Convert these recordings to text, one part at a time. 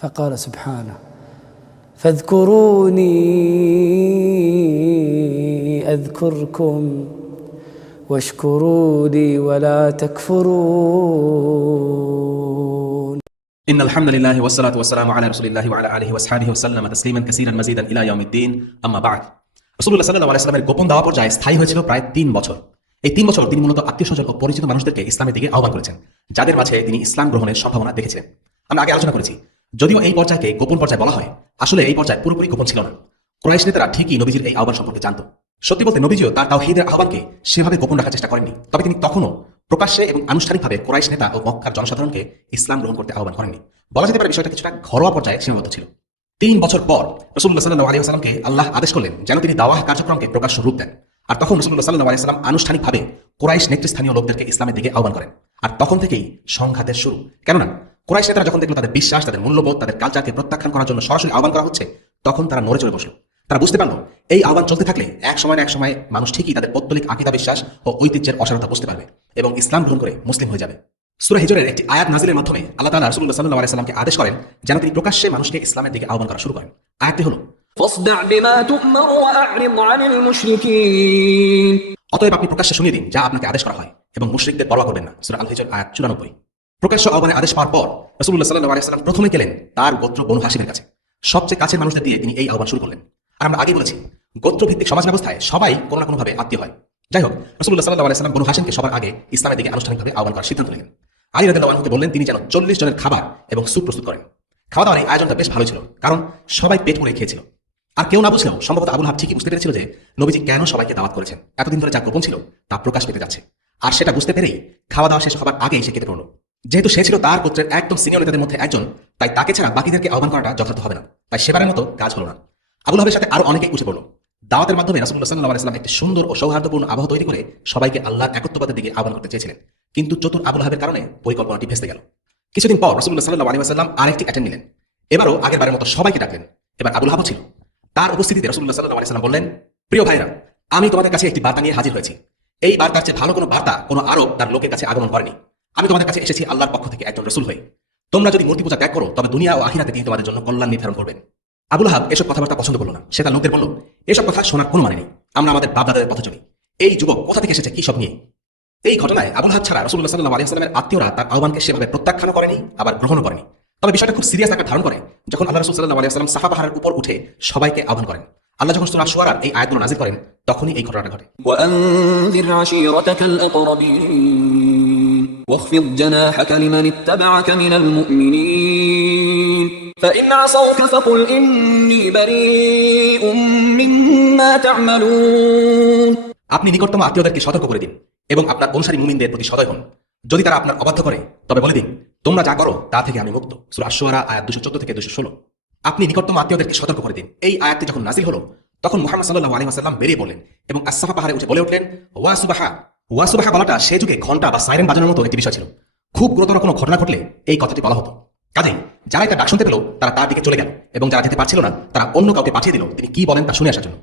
فقال سبحانه فاذكروني أذكركم واشكروا لي ولا تكفرون. إن الحمد لله والصلاة والسلام على رسول الله وعلى آله وصحبه وسلم تسليما كثيرا مزيدا إلى يوم الدين أما بعد। রাসূলুল্লাহ সাল্লাল্লাহু আলাইহি ওয়াসাল্লামের গোপন দাওয়া পর্যায়ে স্থায়ী হয়েছিল প্রায় 3 বছর। এই 3 বছর তিনি মূলত আত্মীয়স্বজন ও পরিচিত মানুষদেরকে ইসলামের দিকে আহ্বান করেছেন, যাদের মাঝে তিনি ইসলাম গ্রহণের সম্ভাবনা দেখেছিলেন। আমরা আগে আলোচনা করেছি, যদিও এই পর্যায়কে গোপন পর্যায় বলা হয়, আসলে এই পর্যায় পুরোপুরি গোপন ছিল না। কুরাইশ নেতারা ঠিকই নবীজির এই আহ্বান সম্পর্কে জানত। সত্যি বলতে নবীজিও তার তাওহীদের আহ্বানকে সেভাবে গোপন রাখার চেষ্টা করেননি, তবে তিনি তখনও প্রকাশ্যে এবং আনুষ্ঠানিকভাবে কুরাইশ নেতা ও মক্কার জনসাধারণকে ইসলাম গ্রহণ করতে আহ্বান করেননি। বলা যেতে পারে বিষয়টা কিছুটা ঘরোয়া পর্যায়ে সীমাবদ্ধ ছিল। 3 বছর পর রাসূলুল্লাহ সাল্লাল্লাহু আলাইহি ওয়াসাল্লামকে আল্লাহ আদেশ করলেন যেন তিনি দাওয়াহ কার্যক্রমকে প্রকাশ্য রূপ দেন। আর তখন রাসূলুল্লাহ সাল্লাল্লাহু আলাইহি ওয়াসাল্লাম আনুষ্ঠানিকভাবে কুরাইশ নেতৃস্থানীয় লোকদেরকে ইসলামের দিকে আহ্বান করেন। আর তখন থেকেই সংঘাতের শুরু। কেননা কুরাইশ নেতারা যখন দেখলো তাদের বিশ্বাস, তাদের মূল্যবোধ, তাদের কালচারকে প্রত্যাখ্যান করার জন্য সরাসরি আহ্বান করা হচ্ছে, তখন তারা নড়ে চড়ে বসলো। তারা বুঝতে পারলো এই আহ্বান চলতে থাকলে এক সময় না এক সময় মানুষ ঠিকই তাদের পৌত্তলিক আকীদা, বিশ্বাস ও ঐতিহ্যের অসারতা বুঝতে পারবে এবং ইসলাম গ্রহণ করে মুসলিম হয়ে যাবে। সূরা হিজরের একটি আয়াত নাজিলের মাধ্যমে আল্লাহ তাআলা রাসূলুল্লাহ সাল্লাল্লাহু আলাইহি ওয়াসাল্লামকে আদেশ করেন যেন তিনি প্রকাশ্যে মানুষকে ইসলামের দিকে আহ্বান করা শুরু করেন। আয়াতটি হলো فاصدع بما تؤمر وأعرض عن المشركين। অতএব আপনি প্রকাশ্যে শুনিয়ে দিন যা আপনাকে আদেশ করা হয় এবং মুশরিকদের পরোয়া করবেন না। সূরা আল হিজর আয়াত 94। প্রকাশ্য আহ্বানের আদেশ পাওয়ার পর রাসূলুল্লাহ সাল্লাল্লাহু আলাইহি ওয়াসাল্লাম প্রথমে গেলেন তার গোত্র বনু হাশিমের কাছে। সবচেয়ে কাছের মানুষদের দিয়ে তিনি এই আহ্বান শুরু করলেন। আর আমরা আগে বলেছি, গোত্রভিত্তিক সমাজ ব্যবস্থায় সবাই কোনো না কোনোভাবে আত্মীয় হয়। যাই হোক, রাসূলুল্লাহ সাল্লাল্লাহু আলাইহি ওয়াসাল্লাম বনু হাশিমকে সবার আগে ইসলামের দিকে আনুষ্ঠানিকভাবে আহ্বান করার সিদ্ধান্ত নিলেন। আলী রাদিয়াল্লাহু আনহুকে বললেন তিনি যেন 40 জনের খাবার এবং স্যুপ প্রস্তুত করেন। খাওয়া দাওয়ার এই আয়োজনটা বেশ ভালো ছিল, কারণ সবাই পেট ভরে খেয়েছিল। আর কেউ না বুঝলেও সম্ভবত আবুল আহাব ঠিকই বুঝতে পেরেছিল যে নবীজি কেন সবাইকে দাওয়াত করেছেন। এতদিন ধরে যা গোপন ছিল তা প্রকাশ পেতে যাচ্ছে। আর সেটা বুঝতে পেরেই খাওয়া দাওয়া শেষ হবার আগেই সে কেটে পড়ল। যেহেতু সে ছিল তার গোত্রের একদম সিনিয়র নেতাদের মধ্যে একজন, তাই তাকে ছাড়া বাকিদেরকে আহ্বান করাটা যথার্থ হবে না। তাই সেবারের মতো কাজ হলো না। আবুল আহাবের সাথে আরো অনেকেই উঠে পড়ল। দাওয়াতের মাধ্যমে রাসূলুল্লাহ সাল্লাল্লাহু আলাইহি ওয়াসাল্লাম একটি সুন্দর ও সৌহার্দ্যপূর্ণ আবহ তৈরি করে সবাইকে আল্লাহর একত্ববাদের দিকে আহ্বান করতে চেয়েছিলেন, কিন্তু চতুর আবুল আহাবের কারণে পরিকল্পনাটি ভেস্তে গেল। কিছুদিন পর রাসূলুল্লাহ সাল্লাল্লাহু আলাইহি ওয়াসাল্লাম আরেকটি অ্যাটেন্ড নিলেন। এবারও আগের বারের মতো সবাইকে ডাকলেন। এবার আবুল আহাব ছিল। তার উপস্থিতিতে রাসূলুল্লাহ সাল্লাল্লাহু আলাইহি ওয়াসাল্লাম বললেন, প্রিয় ভাইরা, আমি তোমাদের কাছে একটি বার্তা নিয়ে হাজির হয়েছি। এই বার্তার চেয়ে ভালো কোনো বার্তা কোনো আরব তার লোকের কাছে আগমন করেনি। আমি তোমাদের কাছে এসেছি আল্লাহর পক্ষ থেকে একজন রাসূল হয়ে। তোমরা যদি মূর্তি পূজা ত্যাগ করো তবে দুনিয়া ও আখিরাতে তিনি তোমাদের জন্য কল্যাণ নির্ধারণ করবেন। আবুল আহাব এসব কথাবার্তা পছন্দ করলো না। সে তার লোকদের বলল, এসব কথা শোনার কোনো মানে নেই। আমরা আমাদের বাপ-দাদাদের পথে চলি। এই যুবক কোথা থেকে এসেছে, কি সব নিয়ে? এই ঘটনায় আবুল আহাব ছাড়া রাসূলুল্লাহ সাল্লাল্লাহু আলাইহি ওয়াসাল্লামের আত্মীয়রা তার আহ্বানকে সেভাবে প্রত্যাখ্যান করেনি, আবার গ্রহণও করেনি। তবে বিষয়টা খুব সিরিয়াস আকার ধারণ করে যখন আল্লাহ রাসূল সাল্লাল্লাহু আলাইহি ওয়াসাল্লাম সাফা পাহাড়ের উপর উঠে সবাইকে আহ্বান করেন। আল্লাহ যখন সূরা শুআরার এই আয়াতগুলো নাযিল করেন, তখনই এই ঘটনাটা ঘটে। وأنذر عشيرتك الأقربين واخفض جناحك لمن اتبعك من المؤمنين فإن عصوك فقل إني بريء مما تعملون। আপনি নিকটতম আত্মীয়দেরকে সতর্ক করে দিন এবং আপনার অনুসারী মুমিনদের প্রতি সদয় হন। যদি তারা আপনার অবাধ্য করে তবে বলে দিন, তোমরা যা করো তা থেকে আমি মুক্ত। সূরা আশ-শুআরা আয়াত 214 থেকে 216। আপনি নিকটতম আত্মীয়দেরকে সতর্ক করে দিন। এই আয়াতটি যখন নাযিল হলো, তখন মুহাম্মদ সাল্লাল্লাহু আলাইহি ওয়াসাল্লাম বেরিয়ে পড়লেন এবং আস-সাফা পাহাড়ে উঠে বলে উঠলেন, ওয়া সুবহা। ওয়া সুবহা বলাটা সে যুগে ঘন্টা বা সাইরেন বাজানোর মতো একটি বিষয় ছিল। খুব গুরুতর কোনো ঘটনা ঘটলে এই কথাটি বলা হতো। কাজেই যারা এটা ডাক শুনতে পেল তারা তার দিকে চলে গেল এবং যারা যেতে পারছিল না তারা অন্য কাউকে পাঠিয়ে দিল তিনি কি বলেন তা শুনে আসার জন্য।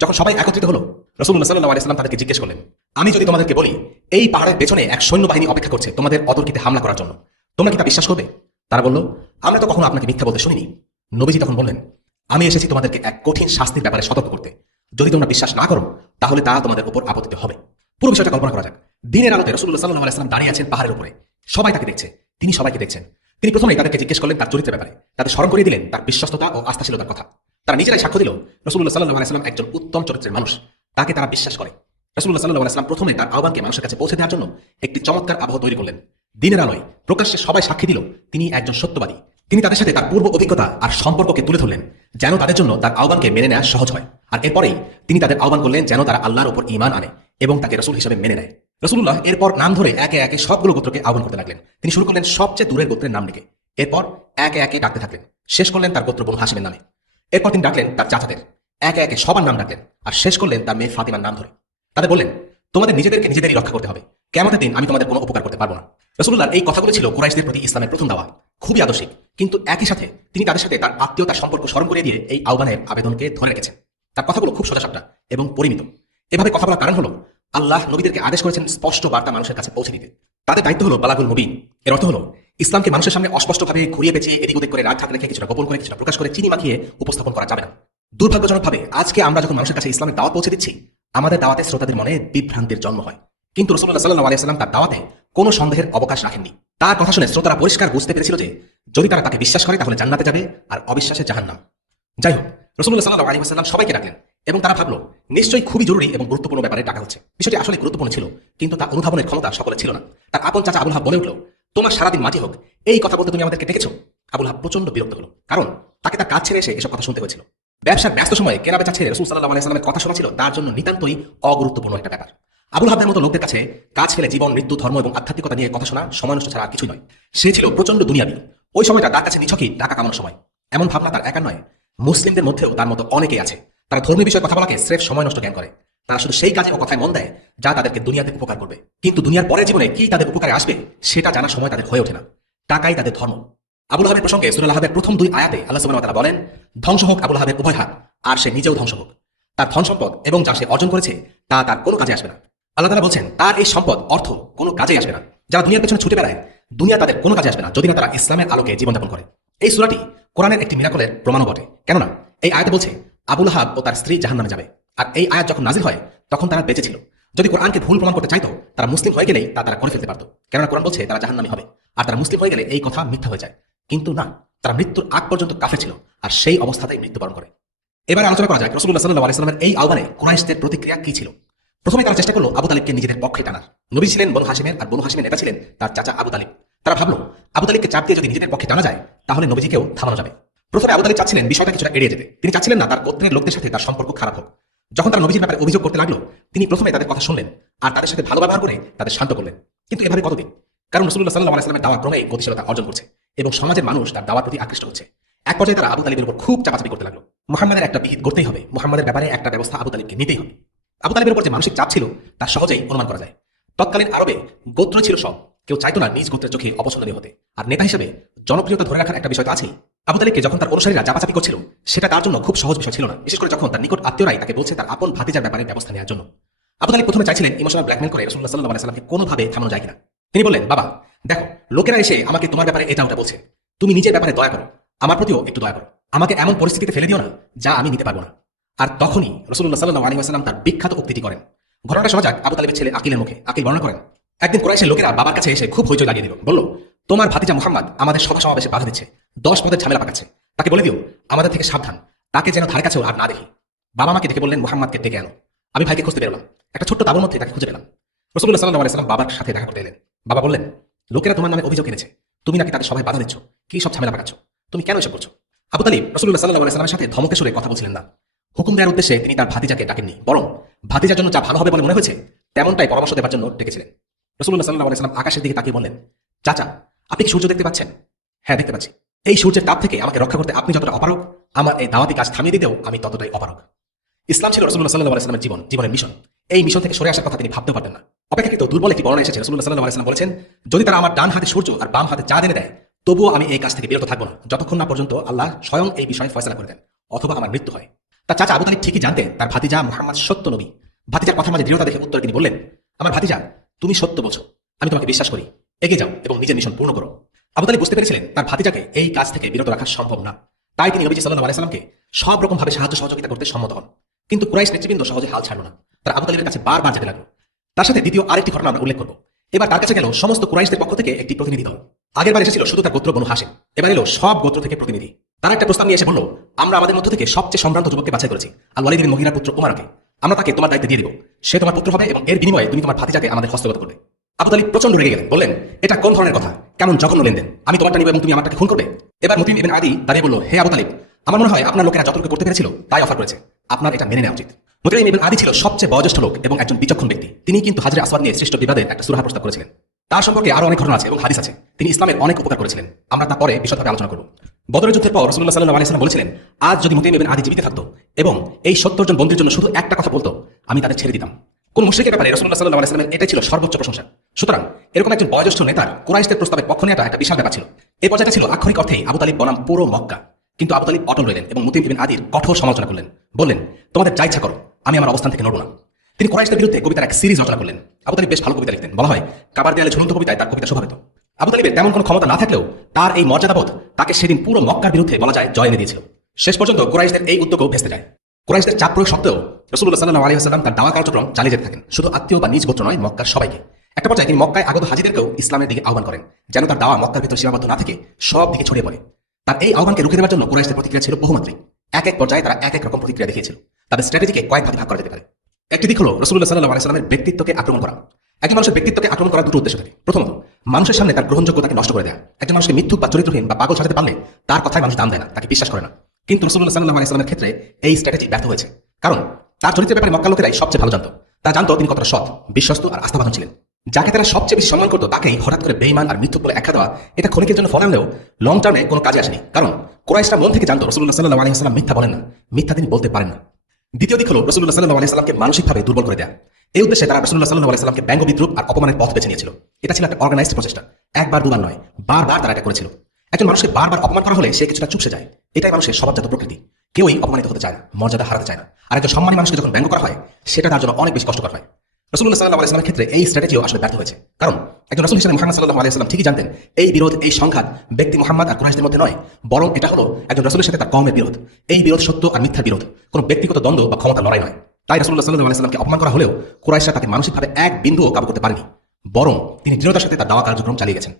যখন সবাই একত্রিত হলো, রাসূলুল্লাহ সাল্লাল্লাহু আলাইহি ওয়াসাল্লাম তাদেরকে জিজ্ঞেস করলেন, আমি যদি তোমাদেরকে বলি এই পাহাড়ের পেছনে এক সৈন্যবাহিনী অপেক্ষা করছে তোমাদের অতর্কিতে হামলা করার জন্য, তোমরা কি তা বিশ্বাস করবে? তারা বলল, আমরা তো কখনো আপনাকে মিথ্যা বলতে শুনিনি। নবীজি তখন বললেন, আমি এসেছি তোমাদেরকে এক কঠিন শাস্তির ব্যাপারে সতর্ক করতে। যদি তোমরা বিশ্বাস না করো তাহলে তা তোমাদের উপর আপতিত হবে। পুরো বিষয়টা কল্পনা করা যাক। দিনের আলোতে রাসূলুল্লাহ সাল্লাল্লাহু আলাইহি ওয়াসাল্লাম দাঁড়িয়ে আছেন পাহাড়ের উপরে। সবাই তাকে দেখছে, তিনি সবাইকে দেখছেন। তিনি প্রথমেই তাদেরকে জিজ্ঞেস করলেন তার চরিত্রের ব্যাপারে, তাদের স্মরণ করিয়ে দিলেন তার বিশ্বস্ততা ও আস্থাশীলতার কথা। তারা নিজেরাই সাক্ষ্য দিল রাসূলুল্লাহ সাল্লাল্লাহু আলাইহি ওয়াসাল্লাম একজন উত্তম চরিত্রের মানুষ, তাকে তারা বিশ্বাস করে। রাসূলুল্লাহ সাল্লাল্লাহু আলাইহি ওয়াসাল্লাম প্রথমে তার আহ্বানকে মানুষের কাছে পৌঁছে দেওয়ার জন্য একটি চমৎকার আবহ তৈরি করলেন। দিনের আলোয় প্রকাশ্যে সবাই সাক্ষী দিল তিনি একজন সত্যবাদী। তিনি তাদের সাথে তার পূর্ব অভিজ্ঞতা আর সম্পর্ককে তুলে ধরলেন যেন তাদের জন্য তার আহ্বানকে মেনে নেওয়া সহজ হয়। আর এরপরেই তিনি তাদের আহ্বান করলেন যেন তারা আল্লাহর উপর ঈমান আনে এবং তাকে রাসূল হিসেবে মেনে নেয়। রাসূলুল্লাহ এরপর নাম ধরে একে একে সবগুলো গোত্রকে আহ্বান করতে লাগলেন। তিনি শুরু করলেন সবচেয়ে দূরের গোত্রের নাম ডেকে, এরপর একে একে ডাকতে থাকলেন। শেষ করলেন তার গোত্র বনু হাশিমের নামে। এরপর তিনি ডাকলেন তার চাচাদের, একে একে সবার নাম ডাকলেন, আর শেষ করলেন তার মেয়ে ফাতিমার নাম ধরে। তাদের বললেন, তোমাদের নিজেদেরকে নিজেদেরই রক্ষা করতে হবে, কিয়ামতের দিন আমি তোমাদের কোনো উপকার করতে পারবো না। রাসূলুল্লাহর এই কথাগুলো ছিল কুরাইশদের প্রতি ইসলামের প্রথম দাওয়া, খুবই আদর্শিক। কিন্তু একই সাথে তিনি তাদের সাথে তার আত্মীয়তার সম্পর্ক স্মরণ করিয়ে দিয়ে এই আহ্বানের আবেদনকে ধরে রেখেছেন। তার কথাগুলো খুব সোজাসাপটা এবং পরিমিত। এভাবে কথা বলার কারণ হলো আল্লাহ নবীদেরকে আদেশ করেছেন স্পষ্ট বার্তা মানুষের কাছে পৌঁছে দিতে। তাদের দায়িত্ব হলো বালাগুল মুবিন। এর অর্থ হলো ইসলামকে মানুষের সামনে অস্পষ্টভাবে ঘুরিয়ে পেঁচিয়ে এদিক ওদিক করে রাগ ঢাক রেখে কিছুটা গোপন করে কিছুটা প্রকাশ করে চিনি মাখিয়ে উপস্থাপন করা যাবে না। দুর্ভাগ্যজনকভাবে আজকে আমরা যখন মানুষের কাছে ইসলামের দাওয়াত পৌঁছে দিচ্ছি, আমাদের দাওয়াতে শ্রোতাদের মনে বিভ্রান্তির জন্ম হয়। কিন্তু রাসূলুল্লাহ সাল্লাল্লাহু আলাইহি ওয়াসাল্লাম তার দাওয়াতে কোনো সন্দেহের অবকাশ রাখেননি। তার কথা শুনে শ্রোতারা পরিষ্কার বুঝতে পেরেছিল যে যদি তারা তাকে বিশ্বাস করে তাহলে জান্নাতে যাবে, আর অবিশ্বাসে জাহান্নাম। যাই হোক, রাসূলুল্লাহ সাল্লাল্লাহু আলাইহি ওয়াসাল্লাম সবাইকে ডাকলেন এবং তারা ভাবলো নিশ্চয়ই খুবই জরুরি এবং গুরুত্বপূর্ণ ব্যাপারে ডাকা হচ্ছে। বিষয়টি আসলে গুরুত্বপূর্ণ ছিল, কিন্তু তার অনুধাবনের ক্ষমতা সকলে ছিল না। তার আপন চাচা আবুল হাব বলে উঠল, তোমার সারাদিন মাটি হোক, এই কথা বলতে তুমি আমাদেরকে ডেকেছো? আবুল হাব প্রচন্ড বিরক্ত হলো, কারণ তাকে তার কাজ ছেড়ে এসে এসব কথা শুনতে হয়েছিল। ব্যবসার ব্যস্ত সময়ে কেনা বেচা ছেড়ে রাসূল সাল্লাল্লাহু আলাইহি ওয়াসাল্লামের কথা শোনা ছিল তার জন্য নিতান্তই অগুরুত্বপূর্ণ একটা ব্যাপার। আবুল হাবদের মতো লোকদের কাছে কাজ ফেলে জীবন, মৃত্যু, ধর্ম এবং আধ্যাত্মিকতা নিয়ে কথা শোনা সময় নষ্ট ছাড়া আর কিছুই নয়। সে ছিল প্রচন্ড দুনিয়াবী। ওই সময়টা তার কাছে নিছকই টাকা কামানোর সময়। এমন ভাবনা তার একা নয়, মুসলিমদের মধ্যেও তার মতো অনেকেই আছে। তারা ধর্মীয় বিষয়ে কথা বলাকে স্রেফ সময় নষ্ট জ্ঞান করে। তারা শুধু সেই কাজে ও কথায় মন দেয় যা তাদেরকে দুনিয়াতে উপকার করবে, কিন্তু দুনিয়ার পরের জীবনে কি তাদের উপকারে আসবে সেটা জানার সময় তাদের হয়ে ওঠে না। টাকাই তাদের ধর্ম। আবুল হাবের প্রসঙ্গে সূরা আল-আহজাবের প্রথম 2 আয়াতে আল্লাহ সুবহানাহু ওয়া তাআলা বলেন, ধ্বংস হোক আবুল হাবের উভয় হাত, আর সে নিজেও ধ্বংস হোক। তার ধন সম্পদ এবং যা সে অর্জন করেছে তা তার কোনো কাজে আসবে না। আল্লাহ তাআলা বলছেন, তার এই সম্পদ, অর্থ কোনো কাজেই আসবে না। যারা দুনিয়ার পেছনে ছুটে বেড়ায়, দুনিয়া তাদের কোনো কাজে আসবে না যদি না তারা ইসলামের আলোকে জীবনযাপন করে। এই সূরাটি কোরআনের একটি মিরাকলের প্রমাণও বটে। কেননা এই আয়াতে বলছে আবুল হাব ও তার স্ত্রী জাহান্নামে যাবে, আর এই আয়াত যখন নাজিল হয় তখন তারা বেঁচে ছিল। যদি কোরআনকে ভুল প্রমাণ করতে চাইতো, তারা মুসলিম হয়ে গেলেই তা তারা করে ফেলতে পারতো। কেননা কোরআন বলছে তারা জাহান্নামী হবে, আর তারা মুসলিম হয়ে গেলে এই কথা মিথ্যা হয়ে যায়। কিন্তু না, তারা মৃত্যুর আগ পর্যন্ত কাফের ছিল, আর সেই অবস্থাতেই মৃত্যুবরণ করে। এবারে আলোচনা করা যায় রাসূলুল্লাহ সাল্লাল্লাহু আলাইহি ওয়াসাল্লামের এই আহ্বানে কুরাইশদের প্রতিক্রিয়া কি ছিল। প্রথমে তারা চেষ্টা করলো আবু তালিবকে নিজেদের পক্ষে টানার। নবী ছিলেন বনু হাশিমের, আর বনু হাশিমের নেতা ছিলেন তার চাচা আবু তালিব। তারা ভাবলো আবু তালিবকে চাপ দিয়ে যদি নিজেদের পক্ষে টানা যায় তাহলে নবীজিকেও থামানো যাবে। প্রথমে আবু তালিব চাচ্ছিলেন বিষয়টা কিছুটা এড়িয়ে যেতে। তিনি চাচ্ছিলেন না তার গোত্রের লোকদের সাথে তার সম্পর্ক খারাপ হোক। যখন তারা নবীজির ব্যাপারে অভিযোগ করতে লাগলো, তিনি প্রথমে তাদের কথা শুনলেন আর তাদের সাথে ভালো ব্যবহার করে তাদের শান্ত করলেন। কিন্তু এভাবে কতদিন? কারণ রাসূলুল্লাহ সাল্লাল্লাহু আলাইহি ওয়াসাল্লামের দাওয়া ক্রমেই গতিশীলতা অর্জন করছে এবং সমাজের মানুষ তার দাওয়ার প্রতি আকৃষ্ট হচ্ছে। এক পর্যায়ে তারা আবু তালিবের উপর খুব চাপাচাপি করতে লাগলো। মুহাম্মাদের একটা বিহিত করতেই হবে, মুহাম্মাদের ব্যাপারে একটা ব্যবস্থা আবু তালিবকে নিতেই হবে। আবু তালিবের উপর যে মানসিক চাপ ছিল তা সহজেই অনুমান করা যায়। তৎকালীন আরবে গোত্র ছিল সব, কেউ চাইতো না নিজ গোত্রের চোখে অপছন্দনীয় হতে। আর নেতা হিসেবে জনপ্রিয়তা ধরে রাখার একটা বিষয় তো আছেই। আবু তালিবকে যখন তার অনুসারীরা চাপাচাপি করছিল, সেটা তার জন্য খুব সহজ বিষয় ছিল না, বিশেষ করে যখন তার নিকট আত্মীয়রাই তাকে বলছে তার আপন ভাতিজার ব্যাপারে ব্যবস্থা নেওয়ার জন্য। আবু তালিব প্রথমে চাইছিলেন ইমোশনাল ব্ল্যাকমেল করে রাসূলুল্লাহ সাল্লাল্লাহু আলাইহি ওয়াসাল্লামকে কোনোভাবে থামানো যায় কিনা। তিনি বললেন, বাবা দেখো, লোকেরা এসে আমাকে তোমার ব্যাপারে এটা ওটা বলছে, তুমি নিজের ব্যাপারে দয়া করো, আমার প্রতিও একটু দয়া করো, আমাকে এমন পরিস্থিতিতে ফেলে দিও না যা আমি নিতে পারবো না। আর তখনই রাসূলুল্লাহ সাল্লাল্লাহু আলাইহি ওয়াসাল্লাম তার বিখ্যাত উক্তিটি করেন। ঘটনাটা শোনা যাক আবু তালিবের ছেলে আকিলের মুখে। আকিল বর্ণনা করেন, একদিন কুরাইশের লোকেরা বাবার কাছে এসে খুব হইচই লাগিয়ে দিল। বলল, তোমার ভাতিজা মুহাম্মদ আমাদের সভা সমাবেশে বাধা দিচ্ছে, 10 পদের ঝামেলা পাকাচ্ছে, তাকে বলে দিও আমাদের থেকে সাবধান, তাকে যেন ধারে কাছেও আর না দেখি। বাবা আমাকে ডেকে বললেন, মুহাম্মদকে ডেকে আনো। আমি ভাইকে খুঁজতে বেরোলাম, একটা ছোট্ট তাঁবুর মধ্যে তাকে খুঁজে পেলাম। রাসূলুল্লাহ সাল্লাল্লাহু আলাইহি ওয়াসাল্লাম বাবার সাথে দেখা করতে এলেন। বাবা বললেন, লোকেরা তোমার নামে অভিযোগ এনেছে, তুমি নাকি তাদের সবাই বাধা দিচ্ছ, কি সব ঝামেলা পাকাচ্ছ, তুমি কেন এসব করছো? আবু তালিব রাসূলুল্লাহ সাল্লাল্লাহু আলাইহি ওয়াসাল্লামের সাথে ধমকে সুরে কথা বলছিলেন না। হুকুম দেওয়ার উদ্দেশ্যে তিনি তার ভাতিজাকে ডাকেননি, বরং ভাতিজার জন্য যা ভালো হবে বলে মনে হয়েছে তেমনটাই পরামর্শ দেওয়ার জন্য ডেকেছিলেন। রাসূলুল্লাহ সাল্লাল্লাহু আলাইহি ওয়াসাল্লাম আকাশের দিকে তাকিয়ে বললেন, চাচা আপনি কি সূর্য দেখতে পাচ্ছেন? হ্যাঁ দেখতে পাচ্ছি। এই সূর্যের তাপ থেকে আমাকে রক্ষা করতে আপনি যতটা অপারগ, আমার এই দাওয়াতি কাজ থামিয়ে দিতেও আমি ততটাই অপারগ। ইসলাম ছিল রাসূলুল্লাহ সাল্লাল্লাহু আলাইহি ওয়াসাল্লামের জীবনের মিশন। এই মিশন থেকে সরে আসার কথা তিনি ভাবতেও পারতেন না। অপেক্ষাকৃত দুর্বল একটি বর্ণনা এসেছে, রাসূলুল্লাহ সাল্লাল্লাহু আলাইহি ওয়াসাল্লাম বলেছেন, যদি তারা আমার ডান হাতে সূর্য আর বাম হাতে চাঁদ এনে দেয়, তবুও আমি এই কাজ থেকে বিরত থাকবো না যতক্ষণ না পর্যন্ত আল্লাহ স্বয়ং এই বিষয়ে ফয়সালা করে দেন অথবা আমার মৃত্যু হয়। তার চাচা আবু তালিব ঠিকই জানতেন তার ভাতিজা মুহাম্মদ সত্য নবী। ভাতিজার কথা মাঝে দৃঢ়তা দেখে উত্তরে তিনি বললেন, আমার ভাতিজা তুমি সত্য বলছো, আমি তোমাকে বিশ্বাস করি, এগিয়ে যাও এবং নিজের মিশন পূর্ণ করো। আবু তালিব বুঝতে পেরেছিলেন তার ভাতিজাকে এই কাজ থেকে বিরত রাখা সম্ভব না, তাই তিনি নবীজি সাল্লাল্লাহু আলাইহি ওয়াসাল্লামকে সব রকম ভাবে সাহায্য সহযোগিতা করতে সম্মত হন। কিন্তু কুরাইশ নেতৃবৃন্দ সহজে হাল ছাড়ল না, তারা আবু তালিবের কাছে বারবার যেতে লাগলো। তার সাথে দ্বিতীয় আরেকটি ঘটনা আমরা উল্লেখ করব। এবার তার কাছে গেল সমস্ত কুরাইশদের পক্ষ থেকে একটি প্রতিনিধি দল। আগেরবার এসেছিল শুধু তার গোত্র বনু হাশিম, এবার এলো সব গোত্র থেকে প্রতিনিধি। তারা একটা প্রস্তাব নিয়ে এসে বলল, আমরা আমাদের মধ্য থেকে সবচেয়ে সম্ভ্রান্ত যুবককে বাছাই করেছি, আল ওয়ালিদ বিন মুগীরার পুত্র উমারকে। আমরা তাকে তোমার দায়িত্ব দিয়ে দেব, সে তোমার পুত্র হবে এবং এর বিনিময়ে তুমি তোমার ভাতিজাকে আমাদের হস্তগত করবে। আবু তালিব প্রচন্ড রেগে গেলেন, বললেন, এটা কোন ধরনের কথা, কেমন জঘন্য লেনদেন, আমি তোমারটা নিব এবং তুমি আমারটাকে খুন করবে? এবার মুতিম ইবনে আদি দাঁড়িয়ে বলল, হে আবু তালিব, আমার মনে হয় আপনার লোকেরা যতটুকু করতে পেরেছিল তাই অফার করেছে, আপনার এটা মেনে নেওয়া উচিত। মুতিম ইবনে আদি ছিল সবচেয়ে বয়োজ্যেষ্ঠ লোক এবং একজন বিচক্ষণ ব্যক্তি। তিনি কিন্তু হাজরে আসওয়াদ নিয়ে সৃষ্ট বিবাদের একটা সুরাহা প্রস্তাব করেছিলেন। তার সম্পর্কে আরো অনেক ঘটনা আছে এবং হাদিস আছে। তিনি ইসলামের অনেক উপকার করেছিলেন, আমরা তা পরে বিশদভাবে আলোচনা করব। বদরের যুদ্ধের পর রাসূলুল্লাহ সাল্লাল্লাহু আলাইহি ওয়াসাল্লাম বলেছিলেন, আজ যদি মুতিম ইবনে আদি জীবিত থাকতো এবং এই 70 জন বন্দীর জন্য শুধু একটা কথা বলতো, আমি তাদের ছেড়ে দিতাম। কোন মুশরিকের ব্যাপারে রাসূলুল্লাহ সাল্লাল্লাহু আলাইহি ওয়াসাল্লামের এটাই ছিল সর্বোচ্চ প্রশংসা। সুতরাং এরকম একজন বয়োজ্যেষ্ঠ নেতার কুরাইশদের প্রস্তাবে পক্ষ নেওয়াটা একটা বিশাল ব্যাপার ছিল। এই পর্যায়টা ছিল আক্ষরিক অর্থেই আবু তালিব বনাম পুরো মক্কা। কিন্তু আবু তালিব অটল রইলেন এবং মুতিম ইবনে আদির কঠোর সমালোচনা করলেন, বললেন, তোমাদের যা ইচ্ছা করো, আমি আমার অবস্থান থেকে নড়ব না। তিনি কুরাইশদের বিরুদ্ধে কবিতার এক সিরিজ রচনা করলেন। আবু তালিব বেশ ভালো কবিতা লিখতেন, বলা হয় কাবার দেয়ালে ঝুলন্ত কবিতায় তার কবিতা শোভা পেত। আবু তালিবের তেমন কোনো ক্ষমতা না থাকলেও তার এই মর্যাদাবোধ তাকে সেদিন পুরো মক্কার বিরুদ্ধে বলা যায় জয় এনে দিয়েছিল। শেষ পর্যন্ত কুরাইশদের এই উদ্যোগও ভেস্তে যায়। কুরাইশদের চাপ প্রয়োগ সত্ত্বেও রাসূলুল্লাহ সাল্লাল্লাহু আলাইহি ওয়াসাল্লাম তার দাওয়া কার্যক্রম চালিয়ে যেতে থাকেন, শুধু আত্মীয় বা নিজ গোত্র নয়, মক্কার সবাইকে। একটা পর্যায়ে তিনি মক্কায় আগত হাজিদেরকেও ইসলামের দিকে আহ্বান করেন, যেন তার দাওয়া মক্কার ভিতর সীমাবদ্ধ না থেকে সব দিকে ছড়িয়ে পড়ে। তার এই আহ্বানকে রুখে দেওয়ার জন্য কুরাইশদের প্রতিক্রিয়া ছিল বহুমাত্রিক। এক এক পর্যায়ে তারা এক এক রকম প্রতিক্রিয়া দেখিয়েছিল। তাদের স্ট্র্যাটেজিকে কয়েক ভাগে ভাগ করা যেতে পারে। একটি দিক হলো রাসূলুল্লাহ সাল্লাল্লাহু আলাইহি ওয়াসাল্লামের ব্যক্তিত্বকে আক্রমণ করা। একজন মানুষের ব্যক্তিত্বকে আক্রমণ করার দুটো উদ্দেশ্য থাকে। প্রথমত, মানুষের সামনে তার গ্রহণযোগ্যতাকে নষ্ট করে দেয়া। একজন মানুষকে মিথ্যুক বা চরিত্রহীন বা পাগল সাজাতে পারলে তার কথায় মানুষ দাম দেয় না, তাকে বিশ্বাস করে না। কিন্তু রাসূলুল্লাহ সাল্লাল্লাহু আলাইহি ওয়াসাল্লামের ক্ষেত্রে এই স্ট্র্যাটেজি ব্যর্থ হয়েছে, কারণ তার চরিত্রের ব্যাপারে মক্কার লোকেরাই সবচেয়ে ভালো জানতো। তারা জানতো তিনি কতটা সৎ, বিশ্বস্ত আর আস্থাভাজন ছিলেন। যাকে তারা সবচেয়ে বেশি সম্মান করতো তাকেই হঠাৎ করে বেঈমান আর মিথ্যুক বলে আখ্যা দেওয়া, এটা ক্ষণিকের জন্য ফল আনলেও লং টার্মে কোনো কাজে আসেনি। কারণ কুরাইশরা মন থেকে জানতো রাসূলুল্লাহ সাল্লাল্লাহু আলাইহি ওয়াসাল্লাম মিথ্যা বলেন না, মিথ্যা তিনি বলতে পারেন না। দ্বিতীয় দিক হলো রাসূলুল্লাহ সাল্লাল্লাহু আলাইহি ওয়াসাল্লামকে মানসিকভাবে দুর্বল করে দেয়া। এই উদ্দেশ্যে তারা রাসূলুল্লাহ সাল্লাল্লাহু আলাইহি ওয়াসাল্লামকে ব্যঙ্গ বিদ্রূপ আর অপমানের পথ বেছে নিয়েছিল। এটা ছিল একটা অর্গানাইজড প্রচেষ্টা। একবার দুবার নয়, বারবার তারা এটা করেছিল। একজন মানুষকে বারবার অপমান করা হলে সে কিছুটা চুপসে যায়। এটাই মানুষের স্বভাবজাত প্রকৃতি। কেউই অপমানিত হতে চায় না, মর্যাদা হারাতে চায় না। আর একজন সম্মানী মানুষকে যখন ব্যঙ্গ করা হয়, সেটা তার জন্য অনেক বেশি কষ্টকর হয়। রাসূলুল্লাহ সাল্লাল্লাহু আলাইহি ওয়াসাল্লামের ক্ষেত্রে এই স্ট্র্যাটেজিও আসলে ব্যর্থ হয়েছে। কারণ একজন রাসূল হিসেবে মুহাম্মদ সাল্লাল্লাহু আলাইহি ওয়াসাল্লাম ঠিকই জানতেন এই বিরোধ, এই সংঘাত ব্যক্তি মুহাম্মদ আর কুরাইশদের মধ্যে নয়, বরং এটা হলো একজন রাসূলের সাথে তার কওমের বিরোধ। এই বিরোধ সত্য আর মিথ্যার বিরোধ, কোনো ব্যক্তিগত দ্বন্দ্ব বা ক্ষমতার লড়াই নয়। তাই রাসূলুল্লাহ সাল্লাল্লাহু আলাইহি ওয়াসাল্লামকে অপমান করা হলেও কুরাইশরা তাকে মানসিকভাবে এক বিন্দুও কাবু করতে পারেনি, বরং তিনি দৃঢ়তার সাথে তার দাওয়া কার্যক্রম চালিয়ে গেছেন।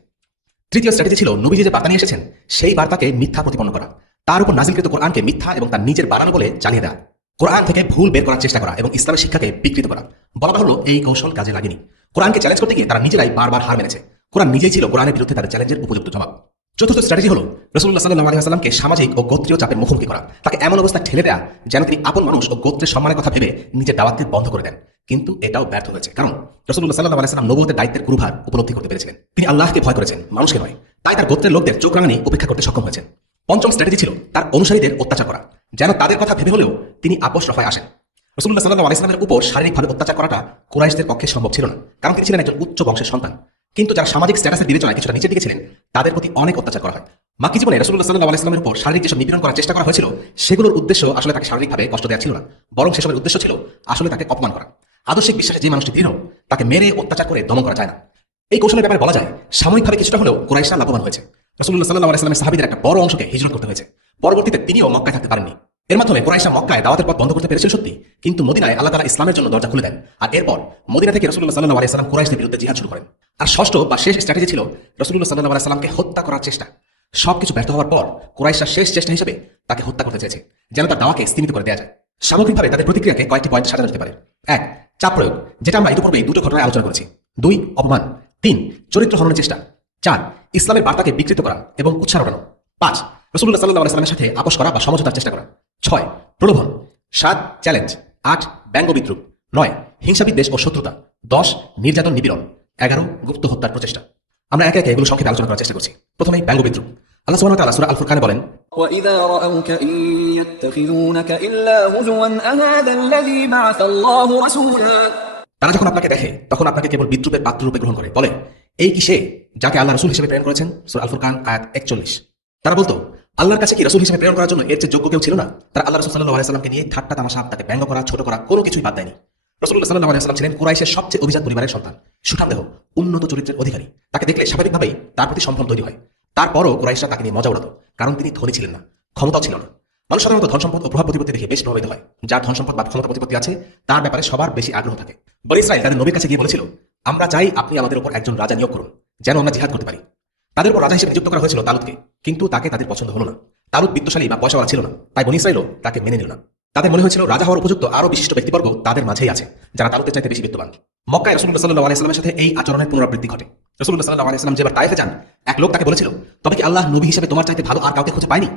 তৃতীয় স্ট্র্যাটেজি ছিল নবীজি যে বার্তা নিয়ে এসেছেন সেই বার্তাকে মিথ্যা প্রতিপন্ন করা, তার উপর নাজিলকৃত কোরআনকে মিথ্যা এবং তার নিজের বানানো বলে চালিয়ে দেওয়া, কোরআন থেকে ভুল বের করার চেষ্টা করা এবং ইসলামের শিক্ষাকে বিকৃত করা। বলা হলো এই কৌশল কাজে লাগেনি। কোরআনকে চ্যালেঞ্জ করতে গিয়ে তারা নিজেরাই বারবার হার মেনেছে। কোরআন নিজেই ছিল কোরআনের বিরুদ্ধে তাদের চ্যালেঞ্জের উপযুক্ত জবাব। চতুর্থ স্ট্র্যাটেজি হলো রাসূলুল্লাহ সাল্লাল্লাহু আলাইহি ওয়াসাল্লামকে সামাজিক ও গোত্রীয় চাপের মুখোমুখি করা, তাকে এমন অবস্থায় ঠেলে দেয়া যেন তিনি আপন মানুষ ও গোত্রের সম্মানের কথা ভেবে নিজের দাওয়াতকে বন্ধ করে দেন। কিন্তু এটাও ব্যর্থ হয়েছে, কারণ রাসূলুল্লাহ সাল্লাল্লাহু আলাইহি ওয়াসাল্লাম নবুয়তের দায়িত্বের গুরুভার উপলব্ধি করতে পেরেছিলেন। তিনি আল্লাহকে ভয় করেছেন, মানুষকে নয়। তাই তার গোত্রের লোকদের চোখ রাঙানি উপেক্ষা করতে সক্ষম হয়েছেন। পঞ্চম স্ট্র্যাটেজি ছিল তার অনুসারীদের অত্যাচার করা, যেন তাদের কথা ভেবে হলেও তিনি আপোষ রফায় আসেন। রাসূলুল্লাহ সাল্লাল্লাহু আলাইহি ওয়াসাল্লামের উপর শারীরিকভাবে অত্যাচার করাটা কুরাইশদের পক্ষে সম্ভব ছিল না, কারণ তিনি ছিলেন একজন উচ্চ বংশের সন্তান। কিন্তু যারা সামাজিক স্ট্যাটাসের বিবেচনায় কিছুটা নিচের দিকে ছিলেন, তাদের প্রতি অনেক অত্যাচার করা হয়। মাক্কী জীবনে রাসূলুল্লাহ সাল্লাল্লাহু আলাইহি ওয়াসাল্লামের উপর শারীরিক যেসব নিপীড়ন করার চেষ্টা করা হয়েছিল, সেগুলোর উদ্দেশ্য আসলে তাকে শারীরিকভাবে কষ্ট দেওয়া ছিল না, বরং সেসবের উদ্দেশ্য ছিল আসলে তাকে অপমান করা। আদর্শিক বিশ্বাসে যে মানুষটি দৃঢ়, তাকে মেরে অত্যাচার করে দমন করা যায় না। এই কৌশলের ব্যাপারে বলা যায় সাময়িকভাবে কিছুটা হলেও কুরাইশরা লাভবান হয়েছে। রাসূলুল্লাহ সাল্লাল্লাহু আলাইহি ওয়াসাল্লামের সাহাবীদের একটা বড় অংশকে হিজরত করতে হয়েছে। পরবর্তীতে তিনিও মক্কায় থাকতে পারেননি। এর মাধ্যমে কুরাইশরা মক্কায় দাওয়াতের পথ বন্ধ করতে পেরেছিল সত্যি, কিন্তু মদিনায় আল্লাহ তাআলা ইসলামের জন্য দরজা খুলে দেন। আর এরপর মদিনা থেকে রাসূলুল্লাহ সাল্লাল্লাহু আলাইহি ওয়াসাল্লাম কুরাইশদের বিরুদ্ধে জিহাদ শুরু করেন। আর ষষ্ঠ বা শেষ স্ট্র্যাটেজি ছিল রাসূলুল্লাহ সাল্লাল্লাহু আলাইহি ওয়াসাল্লামকে হত্যা করার চেষ্টা। সবকিছু ব্যর্থ হওয়ার পর কুরাইশরা শেষ চেষ্টা হিসেবে তাকে হত্যা করতে চেয়েছে, যেন তার দাওয়াকে স্তীমিত করে দেওয়া যায়। সামগ্রিকভাবে তাদের প্রতিক্রিয়াকে কয়েকটি পয়েন্ট সাজানো যেতে পারে। 1. চাপ প্রয়োগ, যেটা আমরা ইতিপূর্বেই দুটো ঘটনায় আলোচনা করেছি। 2. অপমান। 3. চরিত্র হননের চেষ্টা। 4. ইসলামের বার্তাকে বিকৃত করা এবং উৎসাহ ওঠানো। 5. রাসূলুল্লাহ সাল্লাল্লাহু আলাইহি ওয়াসাল্লামের সাথে আপোষ করা বা সমঝোতার চেষ্টা করা। 6. প্রলোভন। 7. চ্যালেঞ্জ। 8. ব্যঙ্গ বিদ্রুপ। 9. হিংসা বিদ্বেষ ও শত্রুতা। 10. নির্যাতন নিপীড়ন। 11. গুপ্ত হত্যার প্রচেষ্টা। আমরা একে একে এগুলো সংক্ষেপে আলোচনা করার চেষ্টা করছি। প্রথমেই ব্যঙ্গ বিদ্রুপ। আল্লাহ সুবহানাহু ওয়া তাআলা সূরা আল ফুরকানে বলেন, وَإِذَا رَأَوْكَ إِن يَتَّخِذُونَكَ إِلَّا هُزُوًا أَهَذَا الَّذِي بَعَثَ اللَّهُ رَسُولًا। তারা যখন আপনাকে দেখে তখন আপনাকে কেবল বিদ্রুপের পাত্র রূপে গ্রহণ করে, বলে এই কি সে যাকে আল্লাহ রাসূল হিসেবে প্রেরণ করেছেন? সূরা আল ফুরকান আয়াত 41। তারা বলতো আল্লাহর কাছে কি রাসূল হিসেবে প্রেরণ করার জন্য এর চেয়ে যোগ্য কেউ ছিল না? তারা আল্লাহ রাসূল সাল্লাল্লাহু আলাইহি ওয়াসাল্লামকে নিয়ে ঠাট্টা তামাশা, তাকে ব্যঙ্গ করা, ছোট করা, কোনো কিছুই বাদ দেয়নি। রাসূলুল্লাহ সাল্লাল্লাহু আলাইহি ওয়াসাল্লাম ছিলেন কুরাইশের সবচেয়ে অভিজাত পরিবারের সন্তান, সুঠাম দেহ, উন্নত চরিত্রের অধিকারী। তাকে দেখলে স্বাভাবিকভাবেই তার প্রতি সম্ভ্রম তৈরি হয়। তারপরও কুরাইশরা তাকে নিয়ে মজা উড়াতো, কারণ তিনি ধনী ছিলেন না, ক্ষমতাও ছিল না। মানুষ সাধারণত ধন সম্পদ ও প্রভাব প্রতিপত্তি দেখে বেশ প্রভাবিত হয়। যার ধন সম্পদ বা ক্ষমতা প্রতিপত্তি আছে তার ব্যাপারে সবার বেশি আগ্রহ থাকে। বনী ইসরাঈল তাদের নবীর কাছে গিয়ে বলেছিল, আমরা চাই আপনি আমাদের উপর একজন রাজা নিয়োগ করুন, যেন আমরা জিহাদ করতে পারি। তাদের উপর রাজা হিসেবে নিযুক্ত করা হয়েছিল তালুতকে, কিন্তু তাকে তাদের পছন্দ হলো না। তালুত বিত্তশালী বা পয়সাওয়ালা ছিল না, তাই বনী ইসরাঈলও তাকে মেনে নিল না। তাদের মনে হয়েছিল রাজা হওয়ার উপযুক্ত আরো বিশিষ্ট ব্যক্তিবর্গ তাদের মাঝেই আছে, যারা তালুতের চাইতে বেশি বিত্তবান। মক্কায় রাসূলুল্লাহ সাল্লাল্লাহু আলাইহি ওয়াসাল্লামের সাথে এই আচরণের পুনরাবৃত্তি ঘটে। রাসূলুল্লাহ সাল্লাল্লাহু আলাইহি ওয়াসাল্লাম যেবার তায়েফে যান, এক লোক তাকে বলেছিল, তবে কি আল্লাহ নবী হিসেবে তোমার চাইতে ভালো আর কাউকে খুঁজে পায়নি?